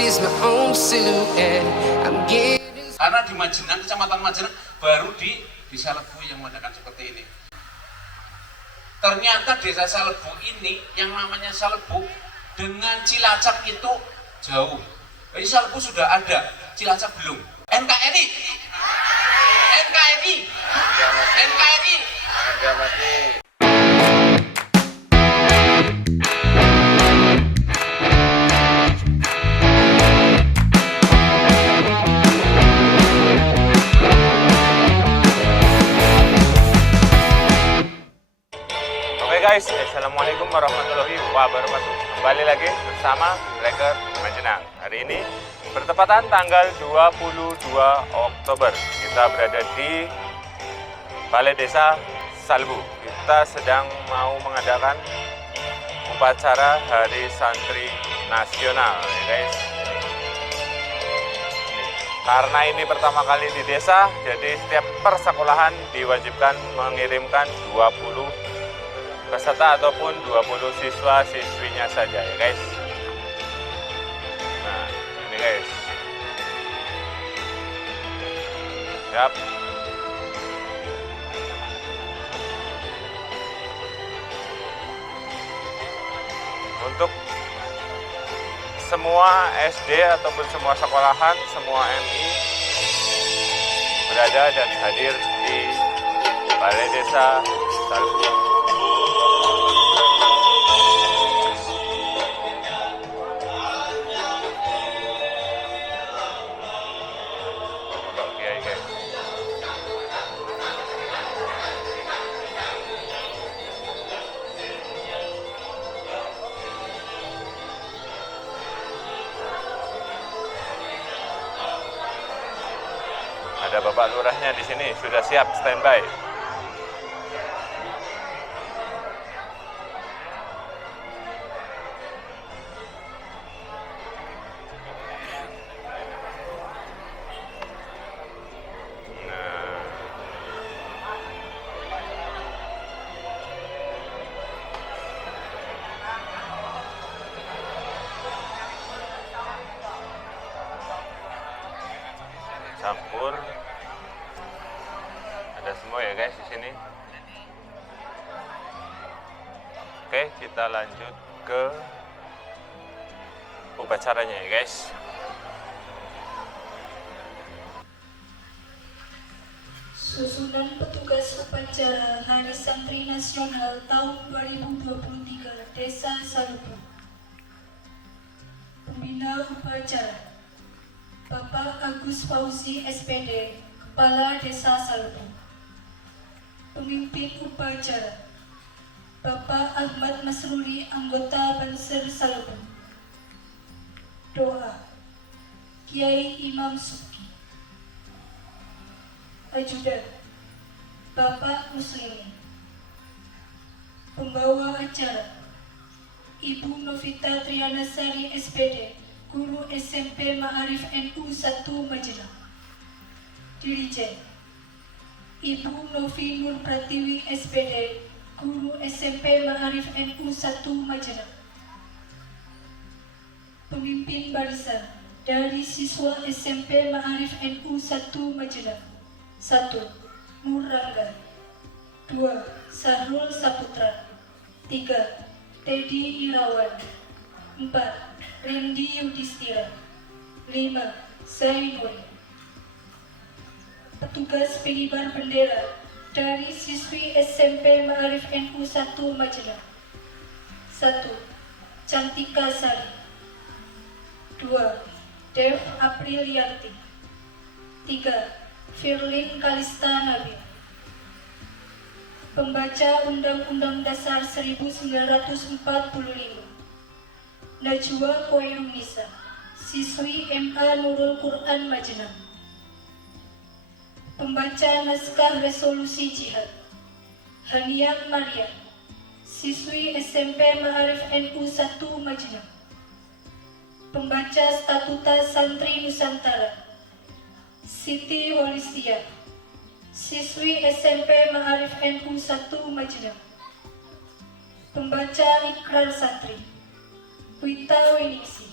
sees my own silhouette. I'm getting. Karena di Majenang, Kecamatan Majenang, baru di Desa Lebu yang mengadakan seperti ini. Ternyata Desa Salebu ini, yang namanya Salebu, dengan Cilacap itu jauh. Jadi Salebu sudah ada, Cilacap belum. NKRI, NKRI, NKRI. Harga mati. Guys, assalamualaikum warahmatullahi wabarakatuh. Kembali lagi bersama Breaker Majenang. Hari ini bertepatan tanggal 22 Oktober. Kita berada di Balai Desa Salebu. Kita sedang mau mengadakan upacara Hari Santri Nasional, ya guys. Karena ini pertama kali di desa, jadi setiap persekolahan diwajibkan mengirimkan 20 peserta ataupun 20 siswa-siswinya saja, ya guys. Nah, ini guys. Yap. Untuk semua SD ataupun semua sekolahan, semua MI berada dan hadir di Balai Desa Salebu. Ada Bapak Lurahnya di sini, sudah siap standby. Campur, ada semua ya guys di sini. Oke, kita lanjut ke upacaranya ya guys. Susunan petugas upacara Hari Santri Nasional tahun 2023 Desa Salebu. Pembina upacara Bapak Agus Fauzi SPD, Kepala Desa Salebu. Pemimpin upacara Bapak Ahmad Masruri, Anggota Banser Salebu. Doa Kiai Imam Suki. Ajudan Bapak Muslimi. Pembawa acara Ibu Novita Trianasari SPD, Guru SMP Ma'arif NU 1 Majenang. Dirijen Ibu Novi Nur Pratiwi SPD, Guru SMP Ma'arif NU 1 Majenang. Pemimpin barisan dari siswa SMP Ma'arif NU 1 Majenang. 1. Nur Rangga. 2. Sahrul Saputra. 3. Teddy Irawan. 4. Rendi Yudhistira. 5. Zainul. Petugas pengibar bendera dari siswi SMP Ma'arif NU 1 Majenang. 1. Cantika Sari. 2. Dev Aprilianti. 3. Firlin Kalista Nabi. Pembaca Undang-Undang Dasar 1945. Najwa Koirunisa, siswi MA Nurul Quran Majenang. Pembaca naskah resolusi jihad Hanian Maria, siswi SMP Ma'arif NU 1 Majenang. Pembaca statuta Santri Nusantara Siti Holistia, siswi SMP Ma'arif NU 1 Majenang. Pembaca Ikrar Santri Wita Winingsi,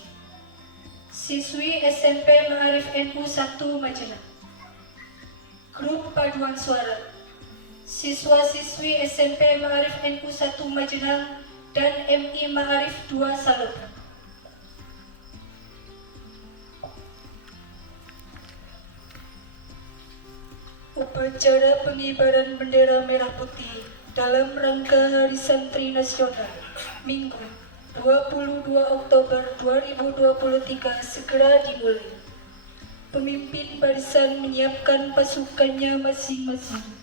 Siswi SMP Ma'arif NU 1 Majenang. Grup Paduan Suara. Siswa-siswi SMP Ma'arif NU 1 Majenang dan MI Ma'arif 2 Salep. Upacara pengibaran bendera merah putih dalam rangka Hari Santri Nasional Minggu 22 Oktober 2023 segera dimulai. Pemimpin barisan menyiapkan pasukannya masing-masing.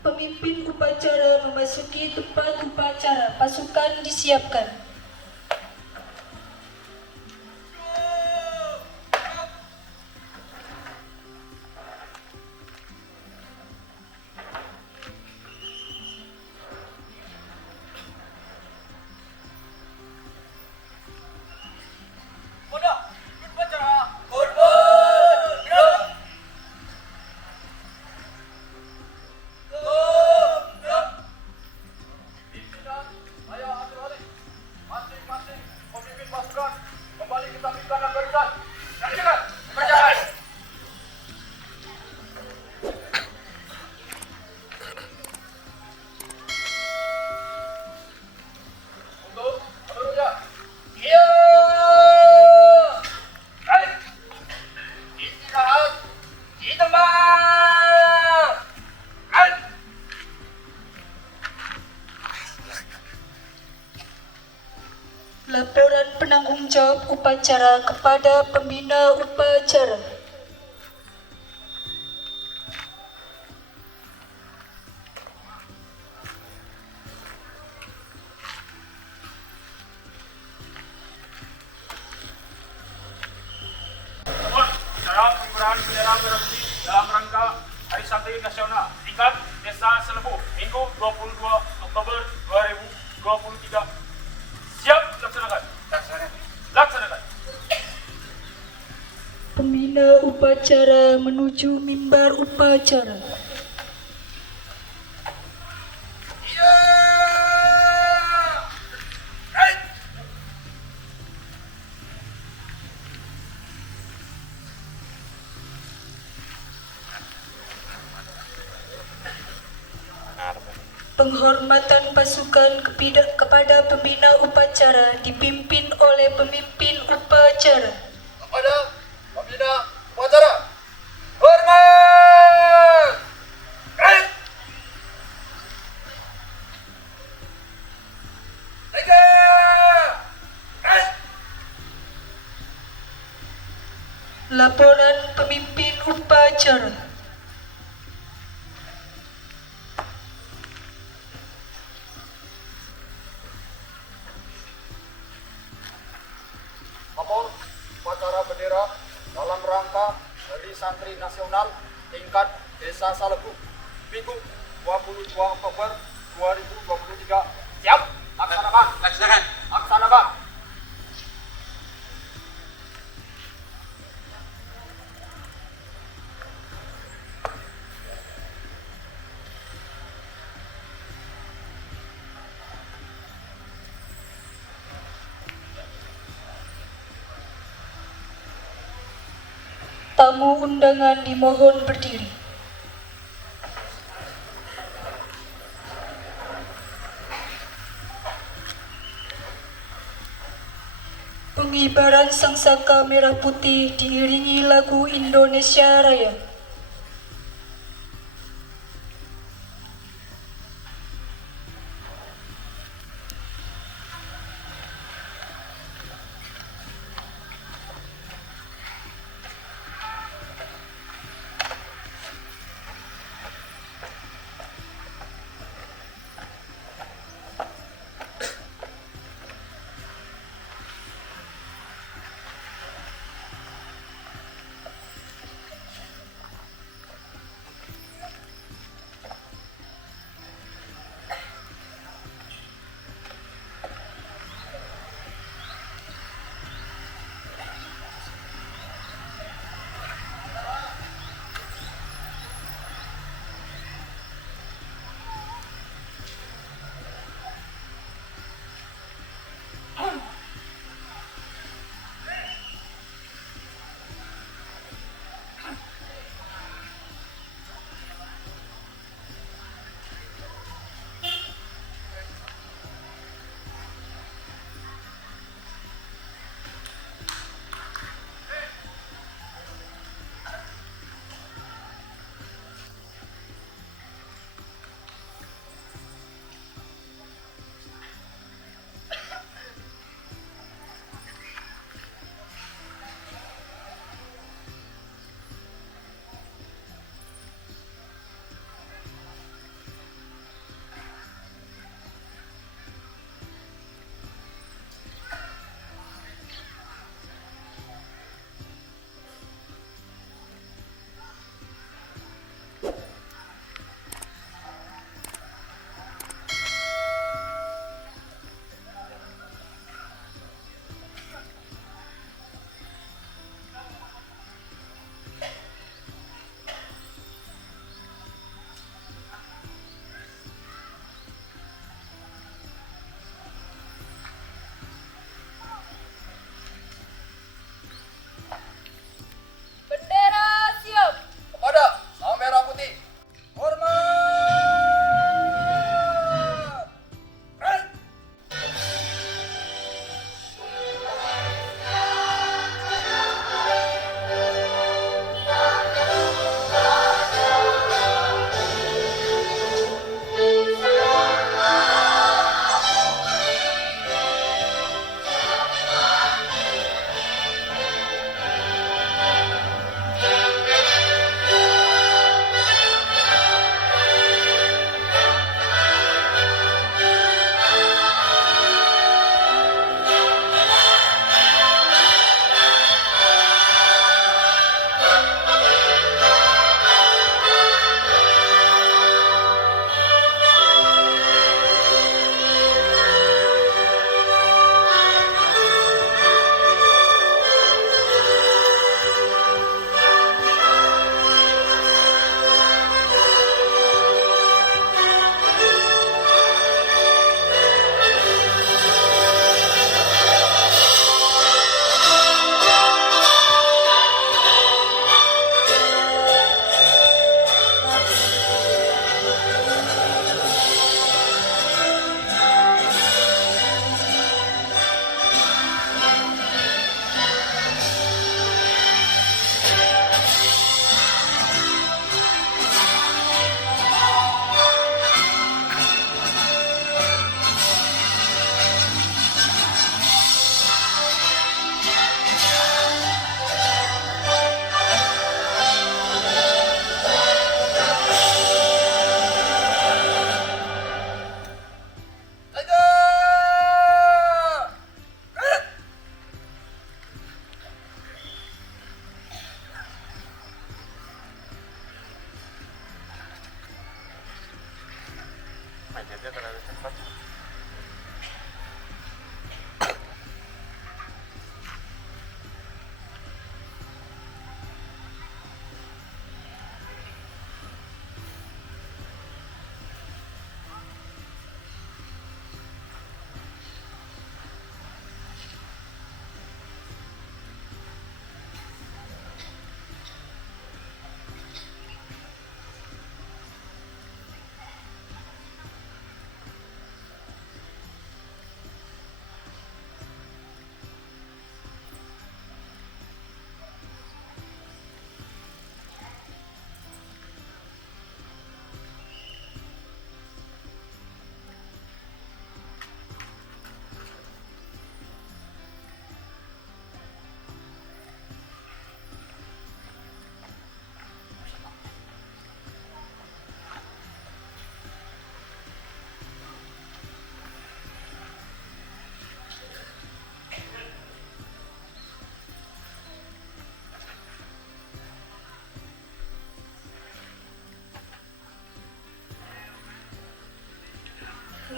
Pemimpin upacara memasuki tempat upacara. Pasukan disiapkan. Laporan penanggung jawab upacara kepada pembina upacara. Upacara pengibaran bendera merah putih dalam rangka Hari Santri Nasional tingkat Desa Selebu Minggu 22 Oktober 2023. Siap laksanakan. Laksanakan. Pembina upacara menuju mimbar upacara. Penghormatan pasukan kepada pembina upacara dipimpin oleh pemimpin upacara. Kepada pembina upacara, hormat! Laporan pemimpin upacara. Lapor upacara bendera dalam rangka Hari Santri Nasional tingkat Desa Salebu Minggu 22 Oktober 2023. Siap, laksanakan. Laksanakan. Tamu undangan dimohon berdiri. Pengibaran sangsaka merah putih diiringi lagu Indonesia Raya.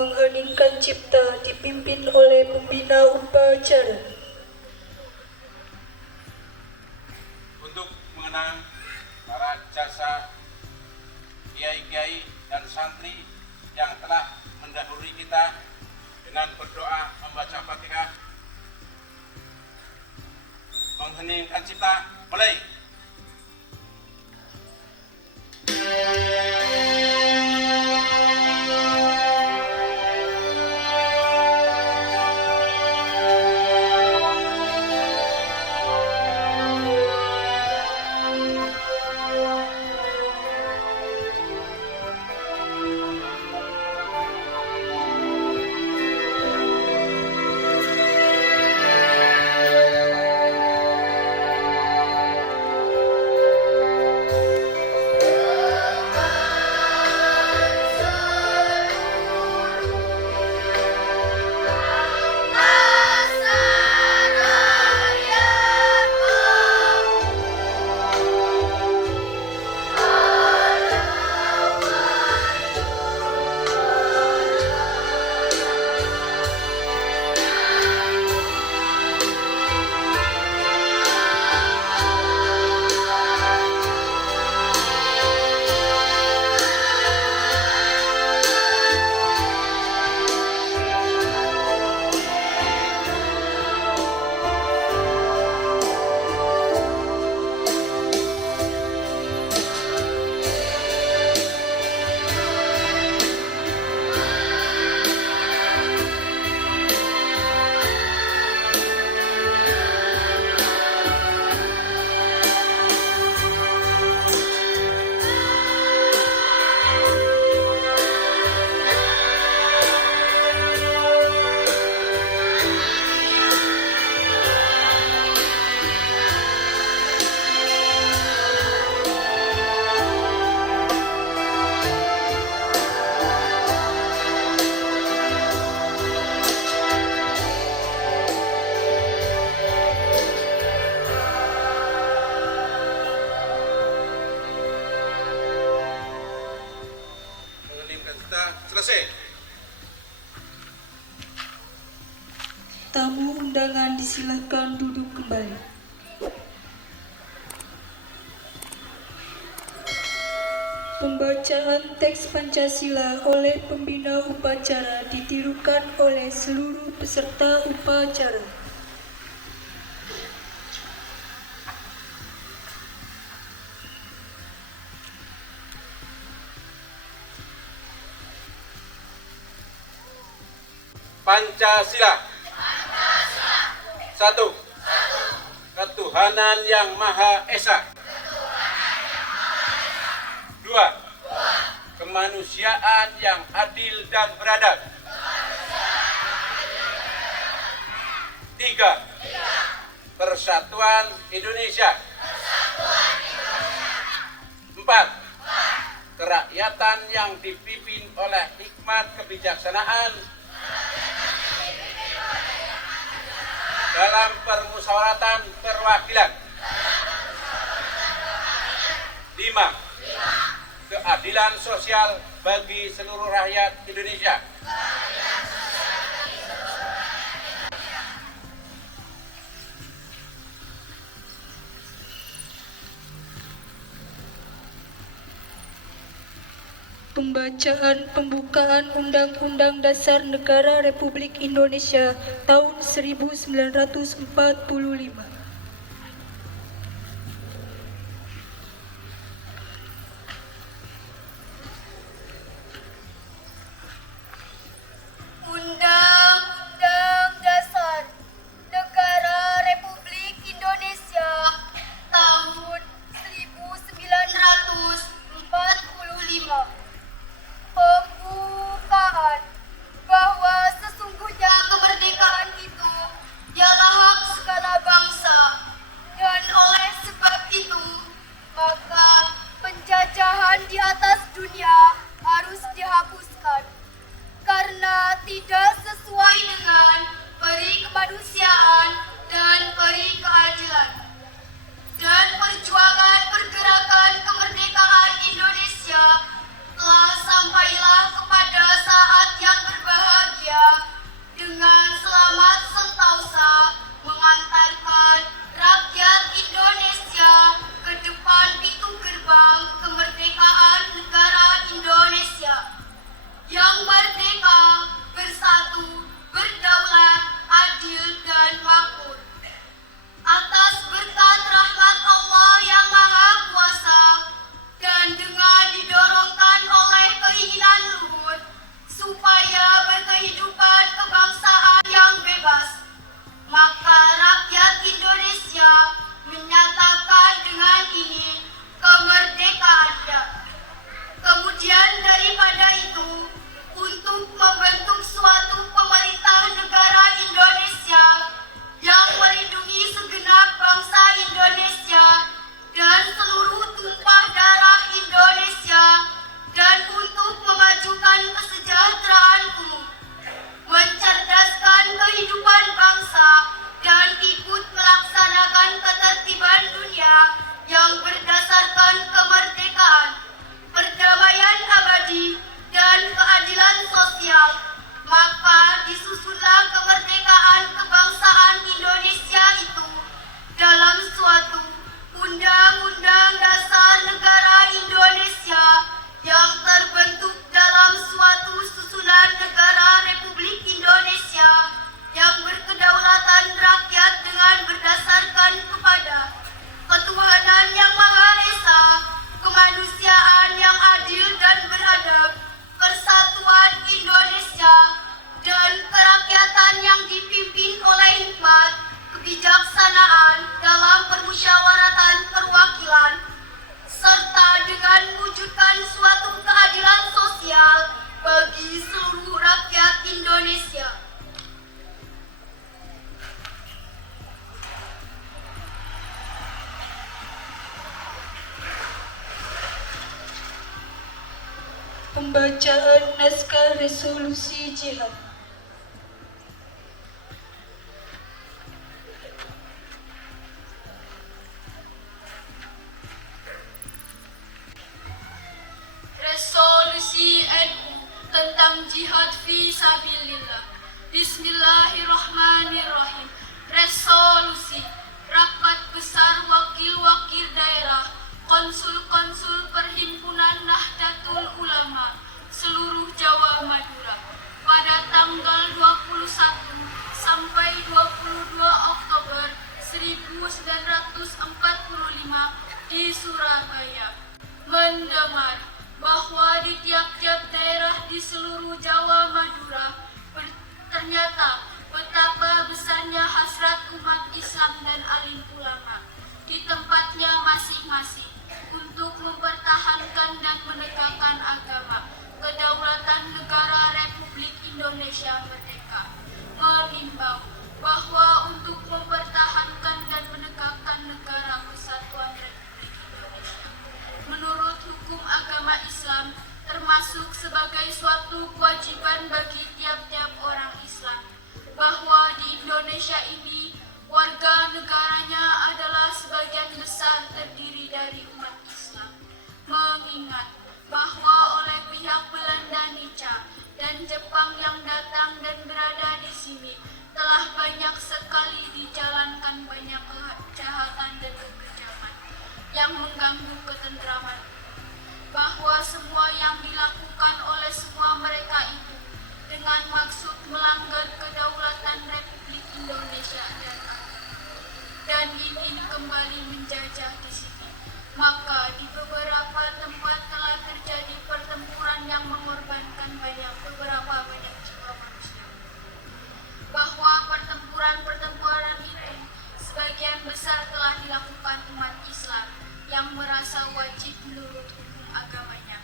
mengheningkan cipta dipimpin oleh pembina upacara. Untuk mengenang para jasa kiai-kiai dan santri yang telah mendahului kita dengan berdoa membaca Fatihah, mengheningkan cipta, mulai. Selesai. Tamu undangan disilahkan duduk kembali. Pembacaan teks Pancasila oleh pembina upacara ditirukan oleh seluruh peserta upacara. Pancasila. Satu. Ketuhanan yang Maha Esa. Dua. Kemanusiaan yang adil dan beradab. Tiga. Persatuan Indonesia. Empat. Kerakyatan yang dipimpin oleh hikmat kebijaksanaan dalam permusyawaratan perwakilan. 5. Keadilan sosial bagi seluruh rakyat Indonesia. Pembacaan pembukaan Undang-Undang Dasar Negara Republik Indonesia tahun 1945. Undang-Undang Dasar Negara Republik Indonesia tahun 1945. Pembukaan bahwa sesungguhnya kemerdekaan itu ialah hak segala bangsa Kemudian daripada itu, untuk membentuk suatu pemerintah negara Indonesia yang melindungi segenap bangsa Indonesia dan seluruh tumpah darah Indonesia, dan untuk memajukan kesejahteraan umum, mencerdaskan kehidupan bangsa, dan ikut melaksanakan ketertiban dunia yang berdasarkan kemerdekaan, perdamaian abadi, dan keadilan sosial, maka disusunlah kemerdekaan kebangsaan Indonesia itu dalam suatu Undang-Undang Dasar Negara Indonesia yang terbentuk dalam suatu susunan negara Republik Indonesia yang berkedaulatan rakyat dengan berdasarkan kepada ketuhanan yang Maha Esa, kemanusiaan yang adil dan beradab, persatuan Indonesia, dan kerakyatan yang dipimpin oleh hikmat, kebijaksanaan dalam permusyawaratan perwakilan, serta dengan mewujudkan suatu keadilan sosial bagi seluruh rakyat Indonesia. Pembacaan naskah resolusi jihad. Resolusi NU tentang jihad fi sabilillah. Bismillahirrahmanirrahim. Resolusi Rapat Besar Wakil-Wakil Daerah, Konsul-Konsul Perhimpunan Nahdlatul Ulama seluruh Jawa Madura pada tanggal 21 sampai 22 Oktober 1945 di Surabaya mendengar bahwa di tiap-tiap daerah di seluruh Jawa Madura ternyata betapa besarnya hasrat umat Islam dan alim ulama di tempatnya masing-masing untuk mempertahankan dan menegakkan agama, kedaulatan negara Republik Indonesia merdeka, mengimbau bahwa untuk mempertahankan dan menegakkan negara kesatuan Republik Indonesia menurut hukum agama Islam termasuk sebagai suatu kewajiban bagi tiap-tiap orang Islam, bahwa di Indonesia ini warga negaranya adalah sebagian besar terdiri dari umat Islam, mengingat bahwa oleh pihak Belanda Nica dan Jepang yang datang dan berada di sini telah banyak sekali dijalankan banyak kejahatan dan kekejaman yang mengganggu ketentraman, bahwa semua yang dilakukan oleh semua mereka itu dengan maksud melanggar kedaulatan Republik Indonesia dan ingin kembali menjajah di sini. Maka di beberapa tempat telah terjadi pertempuran yang mengorbankan beberapa banyak jiwa manusia. Bahwa pertempuran itu sebagian besar telah dilakukan umat Islam yang merasa wajib menurut hukum agamanya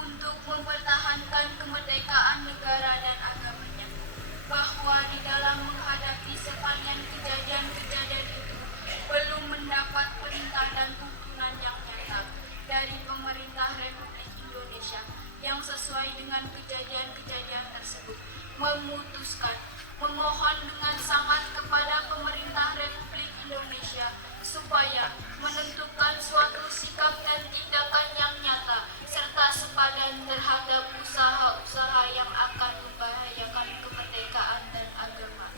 untuk mempertahankan kemerdekaan negara dan agamanya. Bahwa di dalam menghadapi sepanjang kejadian-kejadian itu belum mendapat perintah dan tuntunan yang nyata dari pemerintah Republik Indonesia yang sesuai dengan kejadian-kejadian tersebut, memohon dengan sangat kepada pemerintah Republik Indonesia supaya menentukan suatu sikap dan tindakan yang nyata serta sepadan terhadap usaha-usaha yang akan membahayakan kemerdekaan dan agama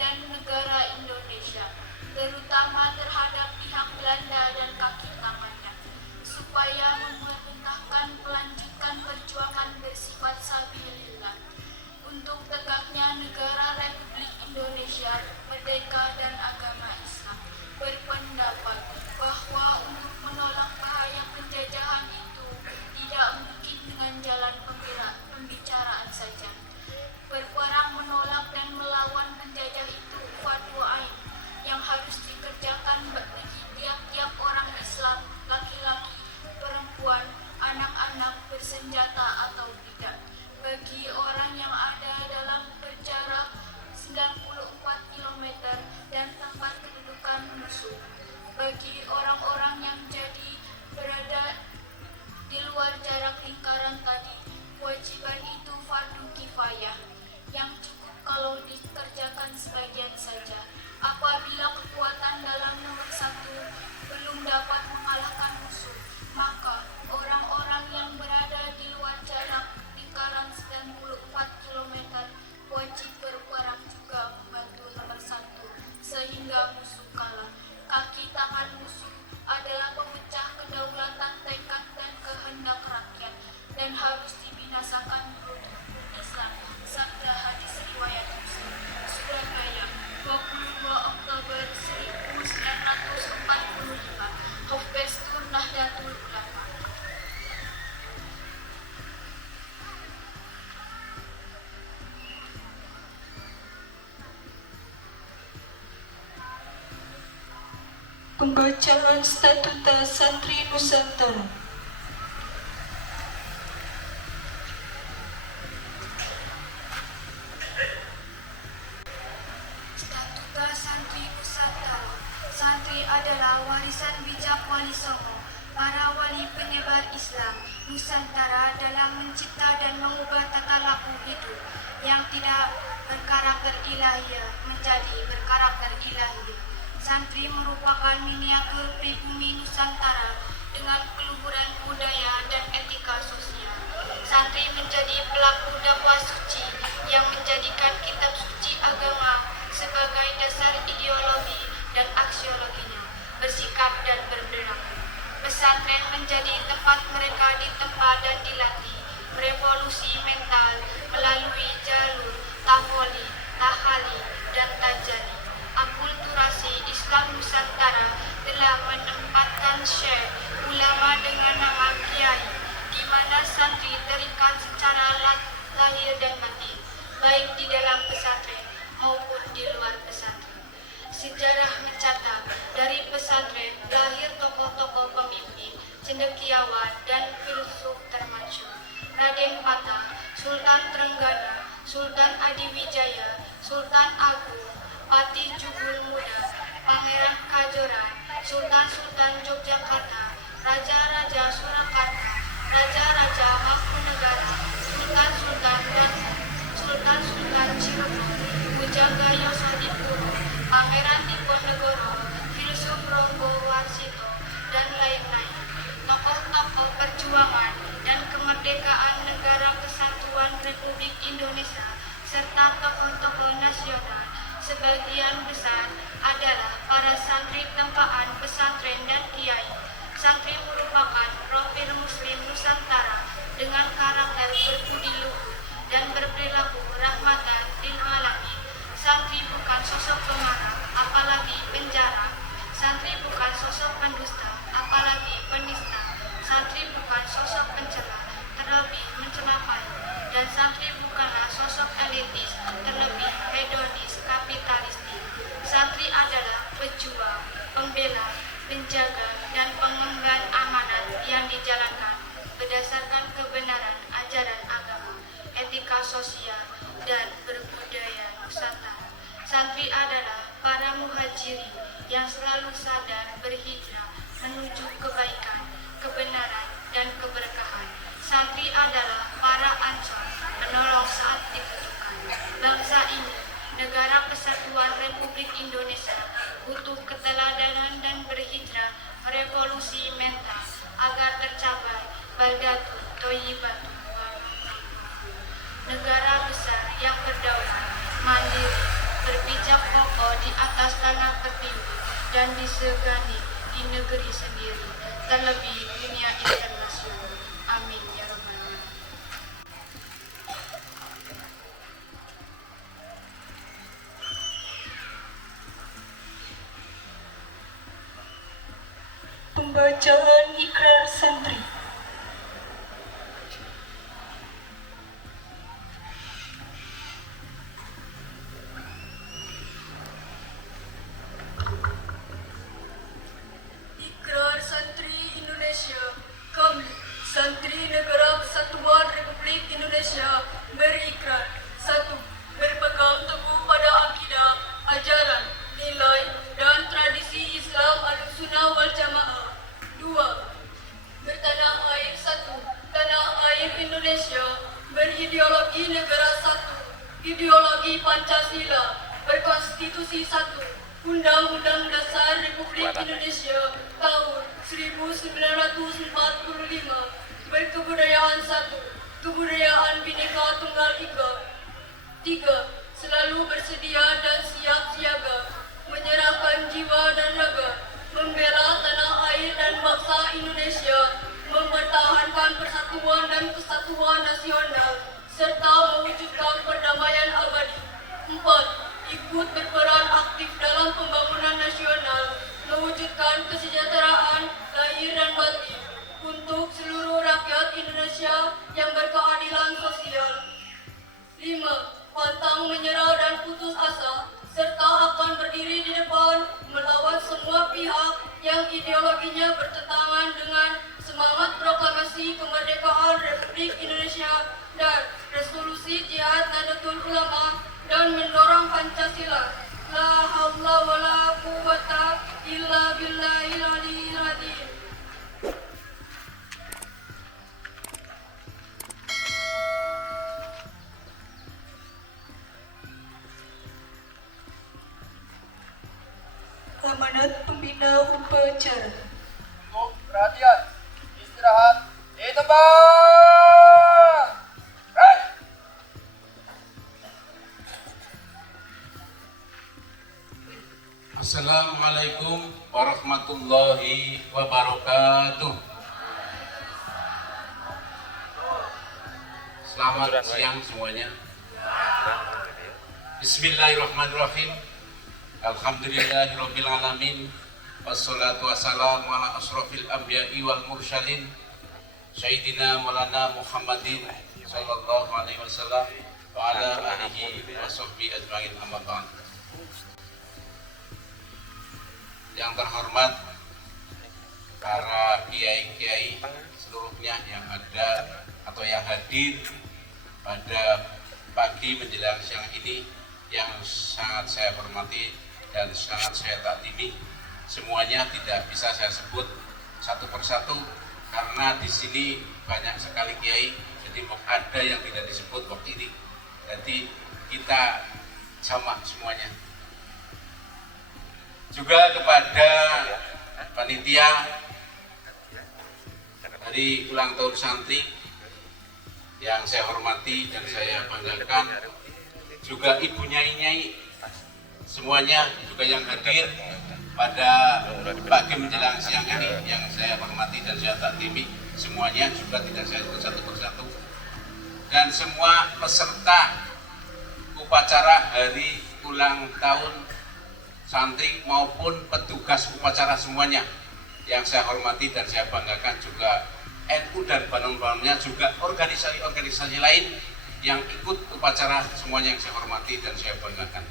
dan negara Indonesia, terutama terhadap pihak Belanda dan kaki tangannya, supaya memerintahkan melanjutkan perjuangan bersifat sabilillah untuk tegaknya negara Republik Indonesia merdeka dan agama Islam, berpendapat bahwa untuk menolak bahaya penjajahan itu tidak mungkin dengan jalan pembicaraan saja. Berperang menolak dan melawan penjajah itu fardu ain yang harus dikerjakan bagi tiap-tiap orang Islam, laki-laki, perempuan, anak-anak bersenjata menaklukkan musuh. Bagi orang-orang yang jadi berada di luar jarak lingkaran tadi, kewajiban itu fardu kifayah, yang cukup kalau dikerjakan sebagian saja. Apabila kekuatan dalam nomor satu belum dapat mengalahkan musuh, maka orang-orang yang berada di luar jarak lingkaran 94 km wajib berperang juga membantu nomor satu sehingga musuh kalah. Kaki tangan musuh adalah pemecah kedaulatan tekad dan kehendak rakyat dan harus dibinasakan menurut hukum Islam. Sabda hadis riwayat Muslim. Surabaya, 22 Oktober 1945. Hofbestur Nahdlatul Ulama. Pembacaan Statuta Santri Nusantara. Statuta Santri Nusantara. Santri adalah warisan bijak Wali Songo, para wali penyebar Islam Nusantara dalam mencipta dan mengubah tata laku hidup yang tidak berkarakter ilahiyah menjadi berkarakter ilahiyah. Santri merupakan miniatur pribumi Nusantara dengan peluhuran budaya dan etika sosial. Santri menjadi pelaku dakwah suci yang menjadikan kitab suci agama sebagai dasar ideologi dan aksiologinya, bersikap dan berperilaku. Pesantren menjadi tempat mereka ditempa dan dilatih merevolusi mental melalui jalur taholi, tahali, dan tajali. Akulturasi Islam Nusantara telah menempatkan syekh ulama dengan nama kiai, di mana santri terikat secara lahir dan batin, baik di dalam pesantren maupun di luar pesantren. Sejarah mencatat dari pesantren lahir tokoh-tokoh pemimpin, cendekiawan, dan filsuf termasyhur. Raden Patah, Sultan Trenggana, Sultan Adiwijaya, Sultan Agung, Pati Jugul Muda, Pangeran Kajoran, Sultan-Sultan Yogyakarta, Raja-Raja Surakarta, Raja-Raja Mangkunegara, Sultan-Sultan dan Sultan-Sultan Cirebon, Pujangga Yosodipuro, Pangeran Diponegoro, Filsuf Ronggo Warsito, dan lain-lain. Tokoh-tokoh perjuangan dan kemerdekaan Negara Kesatuan Republik Indonesia serta tokoh-tokoh nasional sebagian besar adalah para santri tempaan pesantren dan kiai. Santri merupakan profil Muslim Nusantara dengan karakter berbudi luhur dan berperilaku rahmatan lil alamin. Santri bukan sosok pemarah, apalagi penjara. Santri bukan sosok pendusta, apalagi penista. Santri bukan sosok pencela, terlebih mencelakai. Dan santri bukanlah sosok elitis, terlebih hedonis, kapitalistik. Santri adalah pejuang, pembela, penjaga, dan pengemban amanat yang dijalankan berdasarkan kebenaran ajaran agama, etika sosial, dan berbudaya Nusantara. Santri adalah para muhajirin yang selalu sadar berhijrah menuju kebaikan, kebenaran, dan keberkahan. Santri adalah para ansor menolong saat dibutuhkan. Bangsa ini, Negara Kesatuan Republik Indonesia, butuh keteladanan dan berhijrah merevolusi mental agar tercapai baldatun thayyibatun negara besar yang berdaulat, mandiri, berpijak kokoh di atas tanah pertiwi dan disegani di negeri sendiri, terlebih dunia internasional. Amin ya rabbal alamin. Pembacaan Ikrar Santri. Ikrar Santri Indonesia. Kami, Santri Negara Kesatuan Republik Indonesia, berikrar. 1. Berpegang teguh pada akidah, ajaran, nilai, dan tradisi Republik Indonesia tahun 1945. Berkebudayaan 1. Kebudayaan Bhinneka Tunggal Ika. 3. Selalu bersedia dan siap siaga, menyerahkan jiwa dan raga, membela tanah air dan bangsa Indonesia, mempertahankan persatuan dan kesatuan nasional, serta mewujudkan perdamaian abadi. 4. Ikut berperan aktif dalam pembangunan nasional, mewujudkan kesejahteraan lahir dan batin untuk seluruh rakyat Indonesia yang berkeadilan sosial. 5. Pantang menyerah dan putus asa, serta akan berdiri di depan melawan semua pihak yang ideologinya bertentangan dengan semangat proklamasi kemerdekaan Republik Indonesia dan resolusi Jihad Nahdlatul Ulama, dan mendorong Pancasila. La haula wa la quwwata illa billahil aliyyil azim. Amanat Pembina Upacara. Untuk perhatian, istirahat di tempat. Right. Assalamualaikum warahmatullahi wabarakatuh. Selamat siang semuanya. Bismillahirrahmanirrahim. Alhamdulillahirabbil alamin. Wassalatu wassalamu ala asrofil anbiya'i wal mursalin Sayyidina Maulana Muhammadin sallallahu alaihi wasallam wa ala alihi wa sahbihi ajma'in, amma ba'd. Yang terhormat para kiai-kiai seluruhnya yang ada atau yang hadir pada pagi menjelang siang ini, yang sangat saya hormati dan sangat saya taatimi. Semuanya tidak bisa saya sebut satu persatu karena di sini banyak sekali kiai, jadi ada yang tidak disebut waktu ini. Jadi kita jamak semuanya. Juga kepada panitia dari ulang tahun santri yang saya hormati dan saya banggakan, juga ibu nyai-nyai semuanya juga yang hadir pada pagi menjelang siang ini yang saya hormati dan saya taatimi, semuanya juga tidak saya sebut satu persatu, dan semua peserta upacara hari ulang tahun santri maupun petugas upacara semuanya yang saya hormati dan saya banggakan, juga NU dan banun-banunnya, juga organisasi-organisasi lain yang ikut upacara semuanya yang saya hormati dan saya banggakan.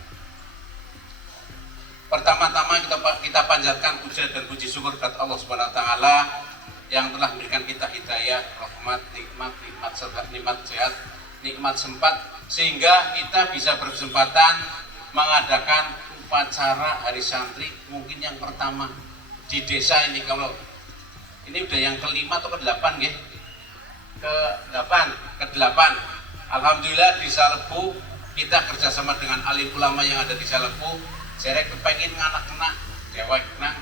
Pertama-tama kita panjatkan puja dan puji syukur kepada Allah Subhanahu wa taala yang telah memberikan kita hidayah, rahmat, nikmat sehat, nikmat sempat, sehingga kita bisa berkesempatan mengadakan upacara hari santri mungkin yang pertama di desa ini. Kalau ini udah yang kelima atau ke-8 ya? Ke-8. Alhamdulillah di Salebu kita kerjasama dengan alim ulama yang ada di Salebu. Saya kepengen nganak-anak dewek nang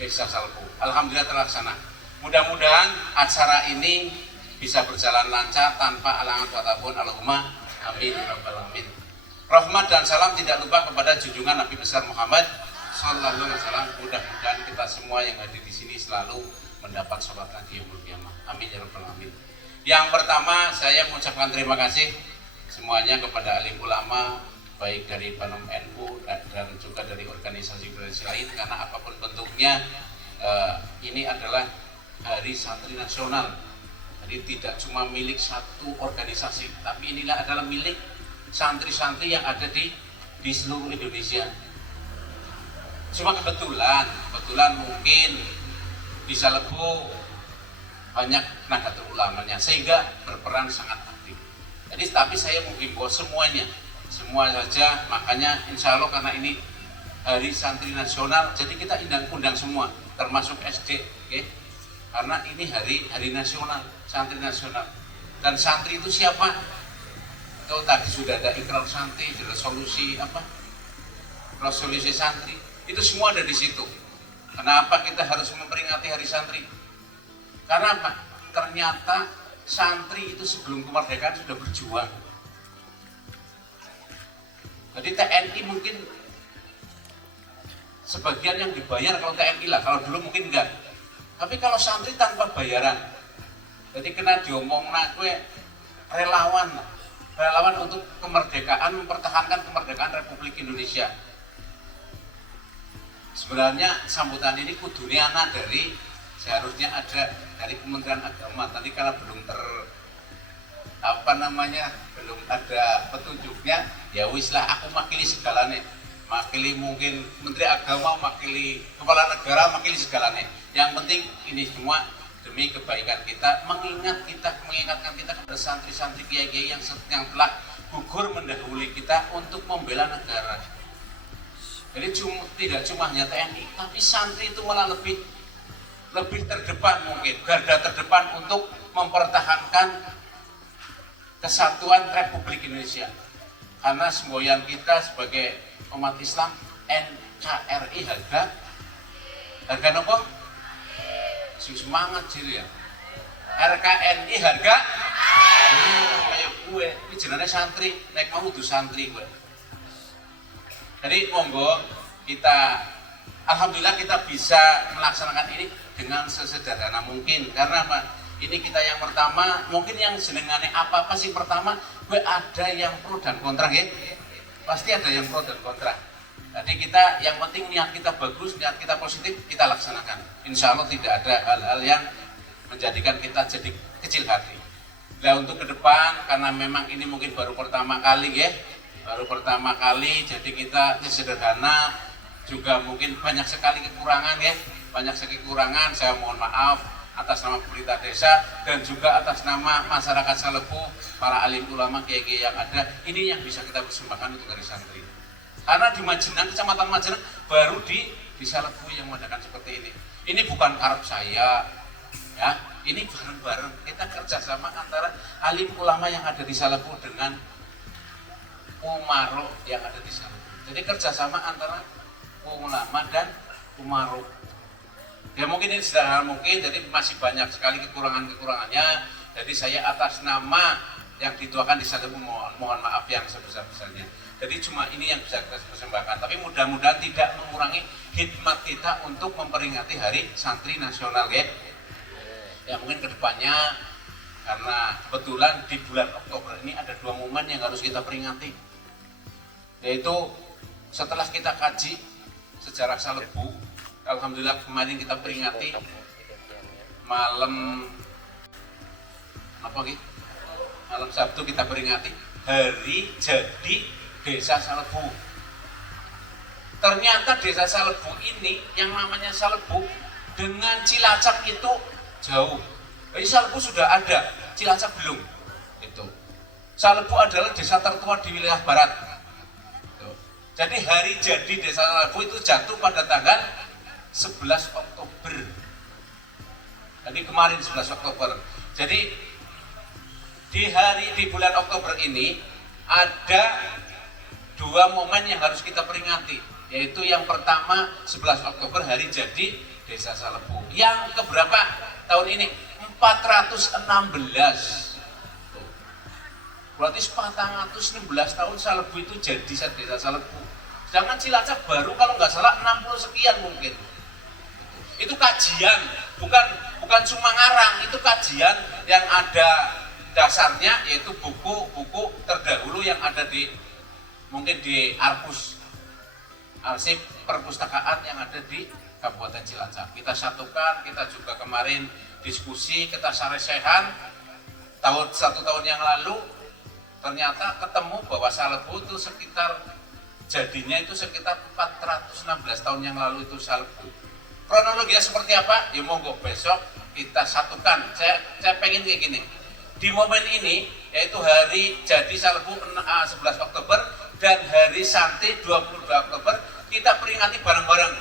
desa Salebu. Alhamdulillah terlaksana. Mudah-mudahan acara ini bisa berjalan lancar tanpa halangan apapun. Allahumma amin ya rabbal alamin. Rahmat dan salam tidak lupa kepada junjungan Nabi besar Muhammad sallallahu alaihi wasallam. Mudah-mudahan kita semua yang hadir di sini selalu mendapat sholatan di yaumul qiyamah. Amin ya rabbal alamin. Yang pertama, saya mengucapkan terima kasih semuanya kepada alim ulama, baik dari Banum NU dan juga dari organisasi-organisasi lain, karena apapun bentuknya ini adalah hari santri nasional. Jadi tidak cuma milik satu organisasi, tapi inilah adalah milik santri-santri yang ada di seluruh Indonesia. Cuma kebetulan mungkin di Salebu banyak Nahdlatul Ulamanya sehingga berperan sangat aktif. Jadi tapi saya menghimbau semuanya, semua saja, makanya insya Allah karena ini hari santri nasional, jadi kita undang semua, termasuk SD, okay? Karena ini hari nasional, santri nasional. Dan santri itu siapa? Kalau tadi sudah ada ikrar santri, resolusi resolusi santri, itu semua ada di situ. Kenapa kita harus memperingati Hari Santri? Karena apa? Ternyata santri itu sebelum kemerdekaan sudah berjuang. Jadi TNI mungkin sebagian yang dibayar kalau TNI lah, kalau dulu mungkin enggak. Tapi kalau santri tanpa bayaran, jadi kena diomong gue relawan untuk kemerdekaan, mempertahankan kemerdekaan Republik Indonesia. Sebenarnya sambutan ini kudunya seharusnya ada dari Kementerian Agama. Tadi karena belum belum ada petunjuknya, ya wis lah aku makili segalanya. Makili mungkin Menteri Agama, makili Kepala Negara, makili segalanya. Yang penting ini semua demi kebaikan kita, mengingatkan kita kepada santri-santri kiai-kiai yang telah gugur mendahului kita untuk membela negara. Jadi tidak cuma hanya TNI, tapi santri itu malah lebih terdepan mungkin, garda terdepan untuk mempertahankan kesatuan Republik Indonesia. Karena semboyan kita sebagai umat Islam, NKRI harga apa? Semangat jadi ya. RKNI harga kayak gue, ini jenenge santri, naik mau tuh santri gue. Jadi monggo kita, alhamdulillah kita bisa melaksanakan ini dengan sesederhana mungkin. Karena apa? Ini kita yang pertama, mungkin yang senengannya apa sih pertama, gue ada yang pro dan kontra ya. Pasti ada yang pro dan kontra. Jadi kita, yang penting niat kita bagus, niat kita positif, kita laksanakan. Insya Allah tidak ada hal-hal yang menjadikan kita jadi kecil hati. Nah untuk ke depan, karena memang ini mungkin baru pertama kali ya, jadi kita sederhana, juga mungkin banyak sekali kekurangan ya, saya mohon maaf atas nama pemerintah desa dan juga atas nama masyarakat Salebu, para alim ulama kiai-kiai yang ada. Ini yang bisa kita persembahkan untuk Hari Santri. Karena di Majenang, Kecamatan Majenang baru di Salebu yang mengadakan seperti ini. Ini bukan karep saya, ya. Ini bareng-bareng kita kerjasama antara alim ulama yang ada di Salebu dengan Umaro yang ada di Salebu. Jadi kerjasama antara ulama dan Umaro. Ya mungkin ini sederhana mungkin, jadi masih banyak sekali kekurangannya. Jadi saya atas nama yang dituakan di Salebu mohon maaf yang sebesar-besarnya. Jadi cuma ini yang bisa kita persembahkan. Tapi mudah-mudahan tidak mengurangi khidmat kita untuk memperingati Hari Santri Nasional ya. Ya mungkin kedepannya, karena kebetulan di bulan Oktober ini ada 2 momen yang harus kita peringati. Yaitu setelah kita kaji sejarah Salebu, alhamdulillah kemarin kita peringati malam Sabtu kita peringati hari jadi Desa Salebu. Ternyata Desa Salebu ini yang namanya Salebu dengan Cilacap itu jauh. Jadi Salebu sudah ada, Cilacap belum. Itu. Salebu adalah desa tertua di wilayah barat. Itu. Jadi hari jadi Desa Salebu itu jatuh pada tanggal 11 Oktober. Jadi kemarin 11 Oktober. Jadi di bulan Oktober ini ada 2 momen yang harus kita peringati, yaitu yang pertama 11 Oktober hari jadi Desa Salebu. Yang keberapa tahun ini? 416. Berarti 416 tahun Salebu itu jadi Desa Salebu. Sedangkan Cilacap baru kalau nggak salah 60 sekian mungkin. Itu kajian, bukan cuma ngarang, itu kajian yang ada dasarnya, yaitu buku-buku terdahulu yang ada mungkin di arsip perpustakaan yang ada di Kabupaten Cilacap. Kita satukan, kita juga kemarin diskusi, kita saresehan 1 tahun yang lalu, ternyata ketemu bahwa Salebu itu jadinya itu sekitar 416 tahun yang lalu itu Salebu. Kronologinya seperti apa? Ya monggo besok kita satukan. Saya pengen kayak gini. Di momen ini, yaitu hari jadi Salebu 11 Oktober dan hari Santri 22 Oktober, kita peringati bareng-bareng.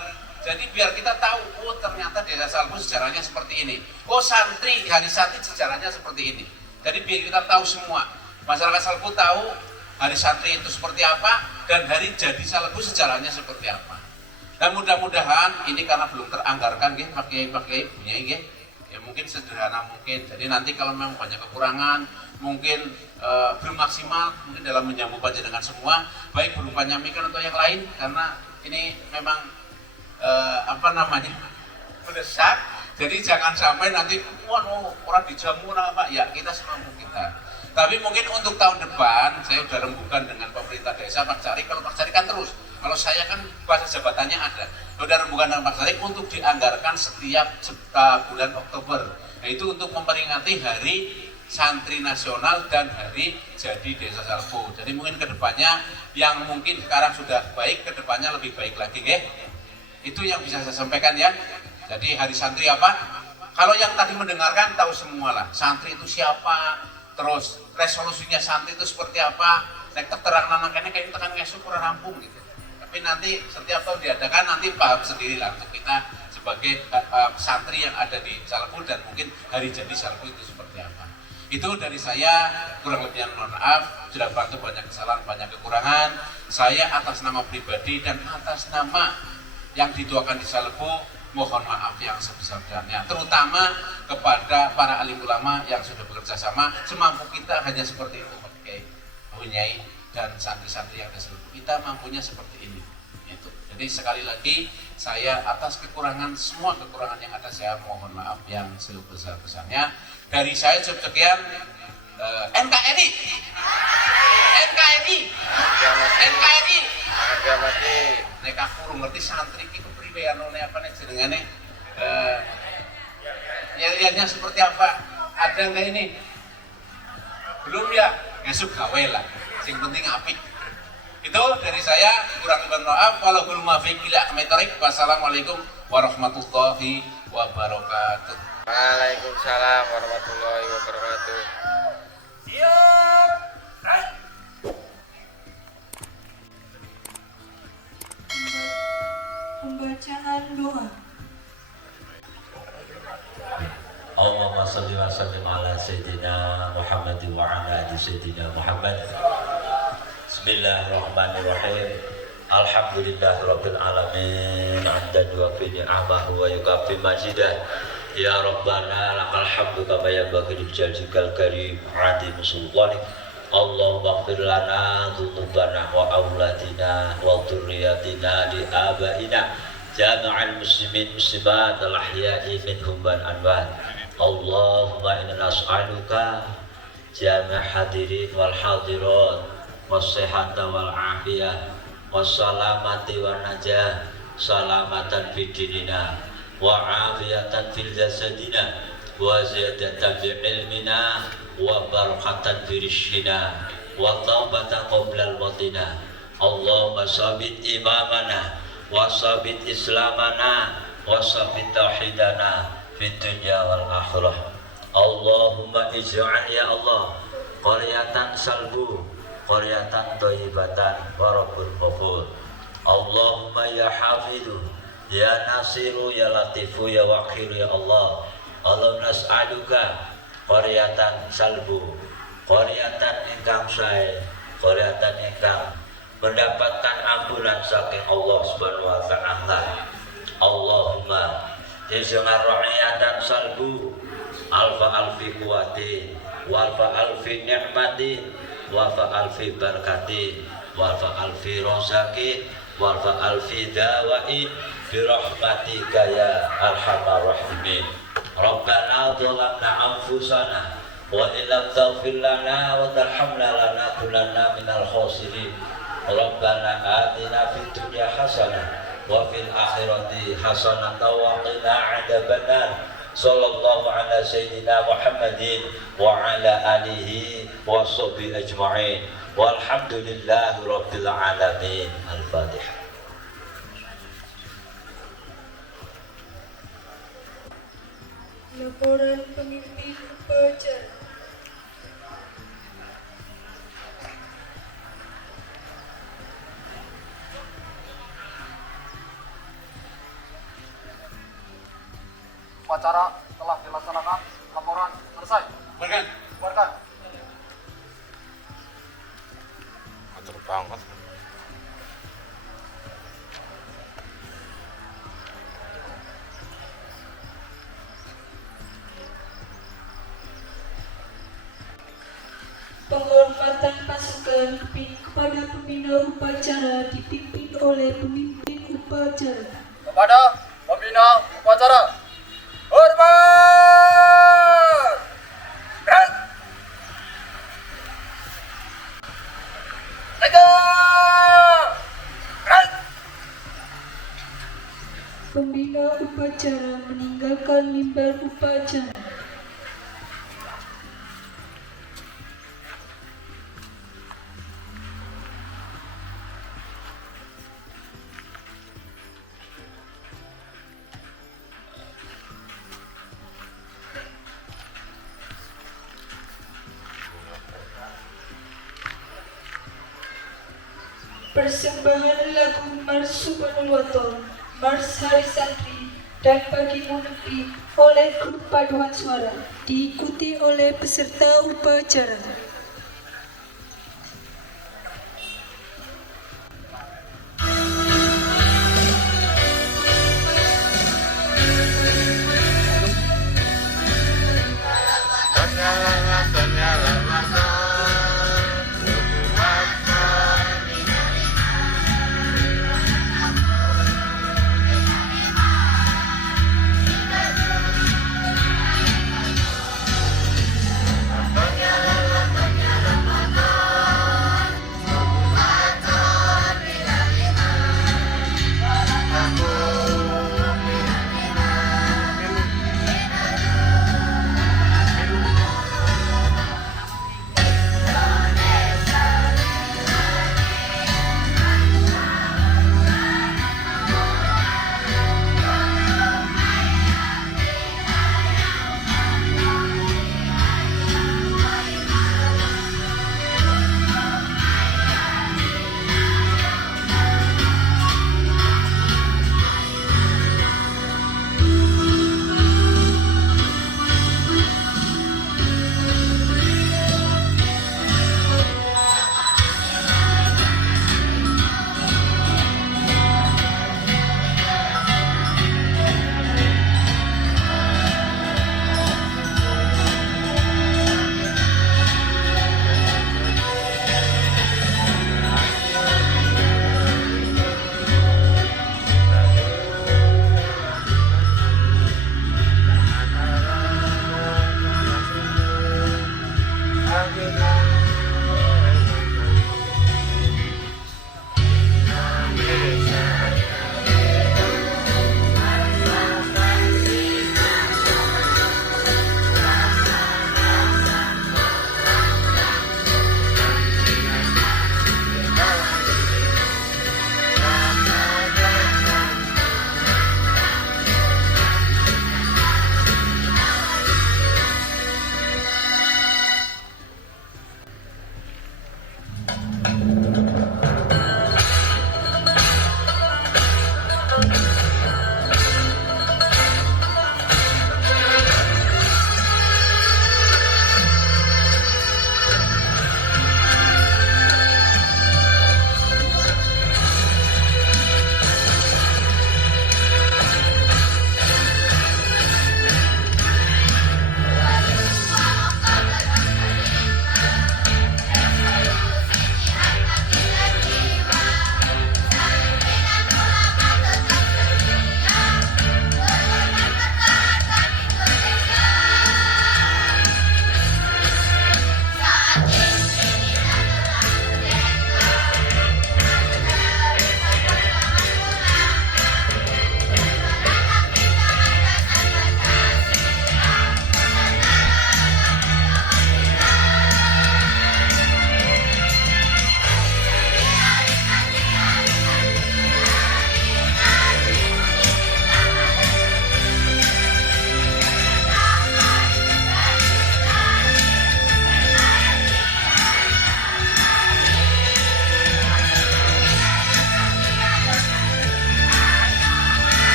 Jadi biar kita tahu, oh ternyata Desa Salebu sejarahnya seperti ini. Oh hari Santri sejarahnya seperti ini. Jadi biar kita tahu semua. Masyarakat Salebu tahu hari Santri itu seperti apa dan hari jadi Salebu sejarahnya seperti apa. Dan mudah-mudahan ini karena belum teranggarkan nggih Pak Kiai punya nggih. Ya mungkin sederhana mungkin. Jadi nanti kalau memang banyak kekurangan, mungkin belum maksimal mungkin dalam menyambut panjenengan semua, baik berupa nyamikan atau yang lain, karena ini memang mendesak. Jadi jangan sampai nanti orang dijamu apa ya, kita semampu kita. Tapi mungkin untuk tahun depan saya sudah rembukan dengan pemerintah desa Pak Cari. Kalau Pak Cari kan terus, kalau saya kan masa jabatannya ada. Sudah rembukan dengan Pak Cari untuk dianggarkan setiap bulan Oktober, yaitu untuk memperingati Hari Santri Nasional dan Hari Jadi Desa Salpo. Jadi mungkin kedepannya yang mungkin sekarang sudah baik, kedepannya lebih baik lagi, itu yang bisa saya sampaikan ya. Jadi Hari Santri apa? Kalau yang tadi mendengarkan tahu semua lah, santri itu siapa, terus resolusinya santri itu seperti apa, nek keterangan anaknya kayak tekan ngesuk kurang rampung gitu. Tapi nanti setiap tahun diadakan, nanti paham sendiri lah untuk kita sebagai santri yang ada di Salpo dan mungkin hari jadi Salpo itu seperti apa. Itu dari saya, kurang lebihnya mohon maaf, sudah bantu banyak kesalahan, banyak kekurangan. Saya atas nama pribadi dan atas nama yang dituakan di Salpo, mohon maaf yang sebesar-besarnya, terutama kepada para alim ulama yang sudah bekerja sama. Semampu kita hanya seperti itu, Pak Kiai, Nyai, dan santri-santri yang ada seluruh kita mampunya seperti ini. Itu. Jadi sekali lagi saya atas kekurangan, semua kekurangan yang ada, saya mohon maaf yang sebesar-besarnya. Dari saya sekian, NKRI, nek aku kurang ngerti santri itu priwe anone apa nek jenengane yel-yelnya seperti apa, ada nggak ini? Belum ya, ngesuk gawe lah, yang penting apik. Itu dari saya, kurang lebih maaf. Walaupun muwaffiq ila aqwamit thoriq. Wassalamualaikum warahmatullahi wabarakatuh. Waalaikumsalam warahmatullahi wabarakatuh. Siap. Pembacaan doa. Allahumma salli wa sallim ala Sayyidina Muhammad wa ala ali Sayyidina Muhammad. Bismillahirrahmanirrahim. Alhamdulillah Rabbil Alamin. Amdan wa fi ni'amah wa yukafi majidah. Ya Rabbana lakal hamdu kama yanbaghi li jallikal karim azim sultanik. Allahumma ighfir lana dzunubana wa auladina wa dzurriyyatina li abaina jami'al muslimin muslimat al ahya'i minhum wal amwat. Allahumma inna nas'aluka jami' hadirin wal hadirat was-sihhata wal afiyah was-salamati wan najah salamatan fid dinina wa afiyatan fil jasadina wa ziyadatan fi ilmina wa barakatan fi rizqina wa taubatan qabla al-mautina. Allahumma sabit imamana wa sabit islamana wa sabit tauhidana fid dunya wal akhirah. Allahumma ij'al ya Allah qaryatan salbu qaryatan thayyibatan wa rabbul ghafur. Allahumma ya hafidhu ya nasiru ya latifu ya waqiru ya Allah. Allahumma nas'aluka qaryatan salbu qaryatan ingkang sae qaryatan ingkang mendapatkan ampunan saking Allah Subhanahu wa taala. Allahumma ij'al ra'iyatan salbu alfa alfi quwwati wa alfa alfi ni'mati wa alfa alfi barakati wa alfa alfi rozaki wa alfa alfi dawain bi rahmatika ya arhamar rahimin. Rabbana dhalamna anfusana wa illam taghfir lana wa tarhamna lanakunanna minal khasirin. Rabbana atina fid dunya hasanah wa fil akhirati hasanah wa qina adzabannar. Sallallahu ala sayyidina Muhammadin wa ala alihi wa sahbihi ajma'in. Walhamdulillahi rabbil alamin. Al-Fatihah. Laporan pemimpin upacara. Upacara telah dilaksanakan. Laporan selesai. Bubarkan. Matur banget. penempatan pasukan kepada pembina upacara dipimpin oleh pemimpin upacara. Kepada pembina upacara, hormat! Gerak! Tegak! Gerak! Pembina upacara meninggalkan mimbar upacara. Persembahan lagu Mars Subhanul Waton, Mars Hari Santri, dan Bagimu Negeri oleh grup paduan suara diikuti oleh peserta upacara.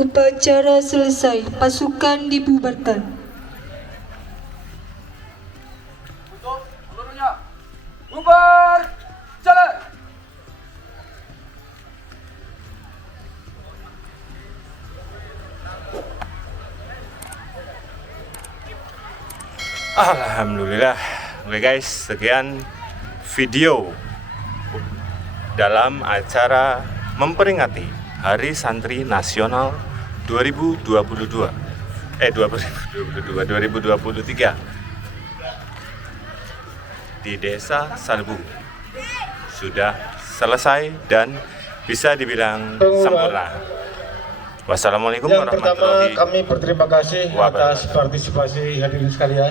Upacara selesai, pasukan dibubarkan. Untuk seluruhnya, bubar, jalan. Alhamdulillah. Oke guys, sekian video dalam acara memperingati Hari Santri Nasional 2023 di Desa Salbu. Sudah selesai dan bisa dibilang sempurna. Wassalamualaikum Yang pertama, warahmatullahi kami berterima kasih atas wabarakatuh. partisipasi hadirin sekalian.